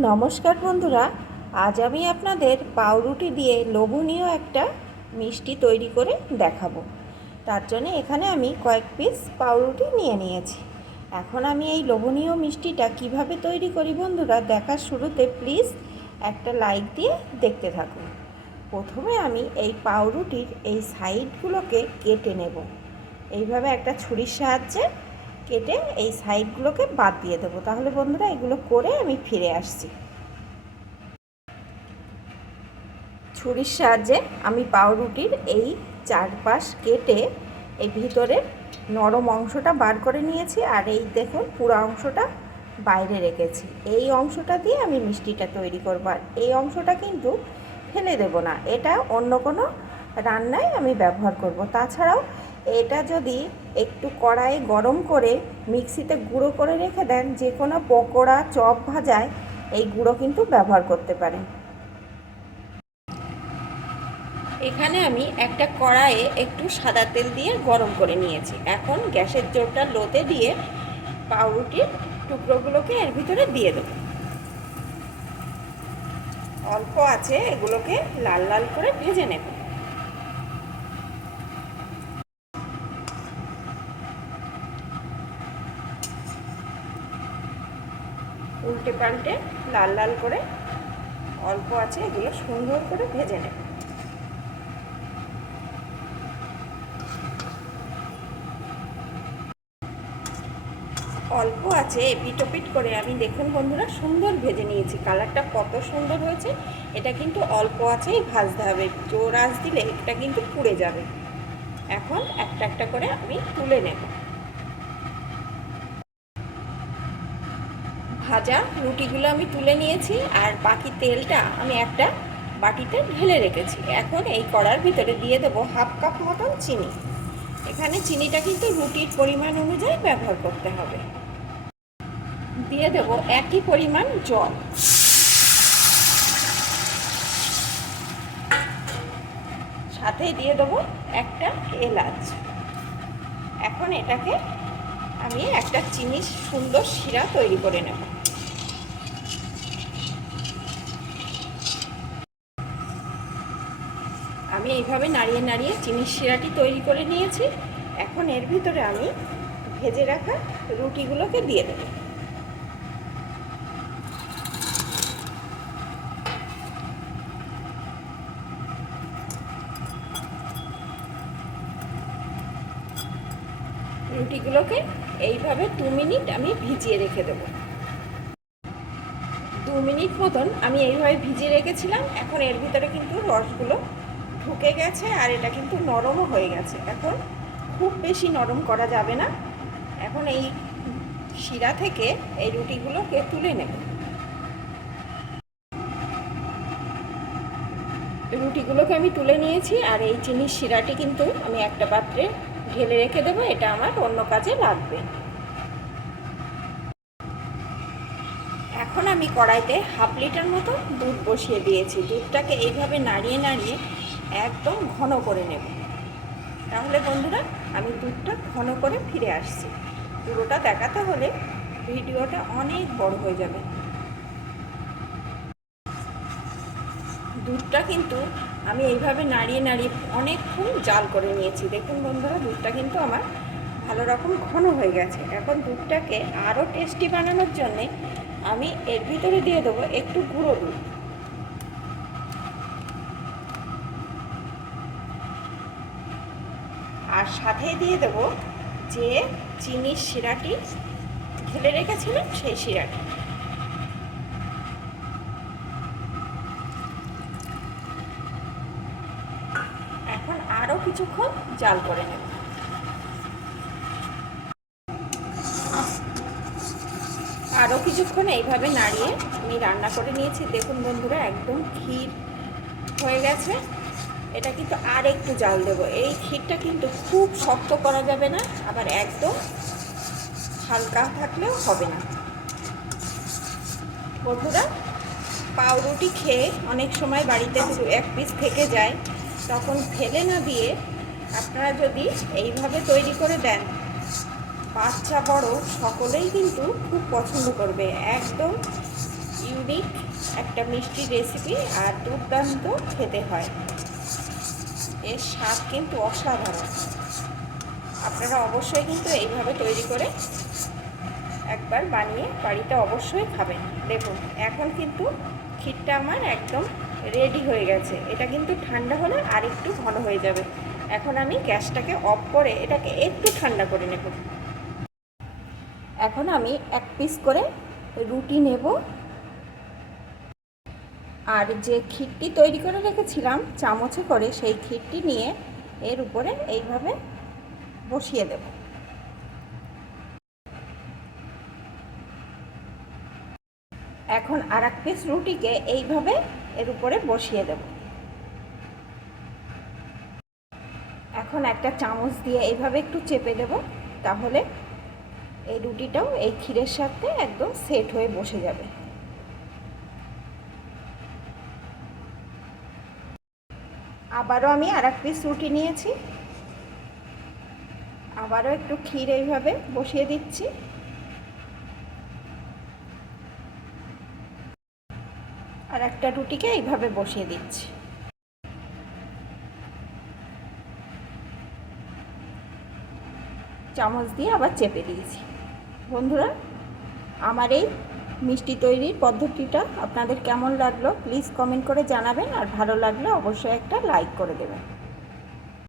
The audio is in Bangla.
নমস্কার বন্ধুরা, আজ আমি আপনাদের পাউরুটি দিয়ে লোভনীয় একটা মিষ্টি তৈরি করে দেখাবো। তার জন্য এখানে আমি কয়েক পিস পাউরুটি নিয়ে নিয়েছি। এখন আমি এই লোভনীয় মিষ্টিটা কীভাবে তৈরি করি বন্ধুরা, দেখার শুরুতে প্লিজ একটা লাইক দিয়ে দেখতে থাকুন। প্রথমে আমি এই পাউরুটির এই সাইডগুলোকে কেটে নেব। এইভাবে একটা ছুরির সাহায্যে কেটে এই সাইডগুলোকে বাদ দিয়ে দেবো। তাহলে বন্ধুরা এগুলো করে আমি ফিরে আসছি। ছুরির সাহায্যে আমি পাউরুটির এই চারপাশ কেটে এই ভিতরের নরম অংশটা বার করে নিয়েছি আর এই দেখুন পুরো অংশটা বাইরে রেখেছি। এই অংশটা দিয়ে আমি মিষ্টিটা তৈরি করব আর এই অংশটা কিন্তু ফেলে দেব না। এটা অন্য কোনো রান্নায় আমি ব্যবহার করব। তাছাড়াও এটা যদি একটু কড়াই গরম করে মিক্সিতে গুঁড়ো করে রেখে দেন, যে কোনো পকোড়া, চপ ভাজায় এই গুঁড়ো কিন্তু ব্যবহার করতে পারেন। এখানে আমি একটা কড়াইয়ে একটু সাদা তেল দিয়ে গরম করে নিয়েছি। এখন গ্যাসের জোরটা লোতে দিয়ে পাউরুটির টুকরোগুলোকে এর ভিতরে দিয়ে দেবো। অল্প আছে, এগুলোকে লাল লাল করে ভেজে নেব। উল্টে পাল্টে লাল লাল করে অল্প আছে, এগুলো সুন্দর করে ভেজে নেব। অল্প আছে এপিটোপিট করে আমি দেখুন বন্ধুরা, সুন্দর ভেজে নিয়েছি। কালারটা কত সুন্দর হয়েছে, এটা কিন্তু অল্প আছেই ভাজতে হবে। জোর আঁচ দিলে এটা কিন্তু পুড়ে যাবে। এখন একটা একটা করে আমি তুলে নেব। ভাজা রুটিগুলো আমি তুলে নিয়েছি আর বাকি তেলটা আমি একটা বাটিতে ঢেলে রেখেছি। এখন এই কড়ার ভিতরে দিয়ে দেবো হাফ কাপ মতন চিনি। এখানে চিনিটা কিন্তু রুটির পরিমাণ অনুযায়ী ব্যবহার করতে হবে। দিয়ে দেব একই পরিমাণ জল। সাথে দিয়ে দেবো একটা এলাচ। এখন এটাকে আমি একটা চিনির সুন্দর শিরা তৈরি করে নেব আমি এইভাবে নাড়িয়ে নাড়িয়ে চিনির শিরাটি তৈরি করে নিয়েছি। এখন এর ভিতরে আমি ভেজে রাখা রুটিগুলোকে দিয়ে দেবো। রুটিগুলোকে এইভাবে দু মিনিট আমি ভিজিয়ে রেখে দেবো। দু মিনিট মতন আমি এইভাবে ভিজিয়ে রেখেছিলাম। এখন এর ভিতরে কিন্তু রসগুলো ঢুকে গেছে আর এটা কিন্তু নরমও হয়ে গেছে। এখন খুব বেশি নরম করা যাবে না। এখন এই শিরা থেকে এই রুটিগুলোকে তুলে নেব। রুটিগুলোকে আমি তুলে নিয়েছি আর এই চিনির শিরাটি কিন্তু আমি একটা পাত্রে ঢেলে রেখে দেবো, এটা আমার অন্য কাজে লাগবে। এখন আমি কড়াইতে হাফ লিটার মতো দুধ বসিয়ে দিয়েছি। দুধটাকে এইভাবে নাড়িয়ে নাড়িয়ে একদম ঘন করে নেব। তাহলে বন্ধুরা, আমি দুধটা ঘন করে ফিরে আসছি। পুরোটা দেখাতে হলে ভিডিওটা অনেক বড় হয়ে যাবে। দুধটা কিন্তু আমি এইভাবে নাড়িয়ে নাড়িয়ে অনেকক্ষণ জাল করে নিয়েছি। দেখুন বন্ধুরা, দুধটা কিন্তু আমার ভালো রকম ঘন হয়ে গেছে। এখন দুধটাকে আরও টেস্টি বানানোর জন্যে আমি এর ভিতরে দিয়ে দেবো একটু গুঁড়ো দুধ। আর সাথে দিয়ে দেব যে চিনির শিরাটি ঢেলে রেখেছিলাম সেই শিরাটি। এখন আরও কিছুক্ষণ জাল করে নেব। আরও কিছুক্ষণ এইভাবে নাড়িয়ে আমি রান্না করে নিয়েছি। দেখুন বন্ধুরা, একদম ক্ষীর হয়ে গেছে। এটা কিন্তু আর একটু জাল দেব। এই ক্ষীরটা কিন্তু খুব শক্ত করা যাবে না, আবার একদম হালকা থাকলেও হবে না। বন্ধুরা, পাউরুটি খেয়ে অনেক সময় বাড়িতে এক পিস থেকে যায়, তখন ফেলে না দিয়ে আপনারা যদি এইভাবে তৈরি করে দেন, বাচ্চা বড় সকলেই কিন্তু খুব পছন্দ করবে। একদম ইউনিক একটা মিষ্টি রেসিপি আর দুর্দান্ত খেতে হয়। এর স্বাদ কিন্তু অসাধারণ। আপনারা অবশ্যই কিন্তু এইভাবে তৈরি করে একবার বানিয়ে বাড়িতে অবশ্যই খাবেন। দেখুন, এখন কিন্তু ক্ষীরটা আমার একদম রেডি হয়ে গেছে। এটা কিন্তু ঠান্ডা হলে আর একটু ঘন হয়ে যাবে। এখন আমি গ্যাসটাকে অফ করে এটাকে একটু ঠান্ডা করে নেব। এখন আমি এক পিস করে রুটি নেব। আর যে ক্ষীরটি তৈরি করে রেখেছিলাম, চামচে করে সেই ক্ষীরটি নিয়ে এর উপরে এইভাবে বসিয়ে দেব। এখন আর এক পিস রুটিকে এইভাবে এর উপরে বসিয়ে দেব। এখন একটা চামচ দিয়ে এইভাবে একটু চেপে দেব, তাহলে এই রুটিটাও এই ক্ষীরের সাথে একদম সেট হয়ে বসে যাবে। আবারও আমি আর এক পিস রুটি নিয়েছি। আবারও একটু ক্ষীর এইভাবে বসিয়ে দিচ্ছি। আর একটা রুটিকে এইভাবে বসিয়ে দিচ্ছি। চামচ দিয়ে আবার চেপে দিয়েছি। বন্ধুরা, আমার এই মিষ্টি তৈরির পদ্ধতিটা আপনাদের কেমন লাগল প্লিজ কমেন্ট করে জানাবেন আর ভালো লাগলে অবশ্যই একটা লাইক করে দেবেন।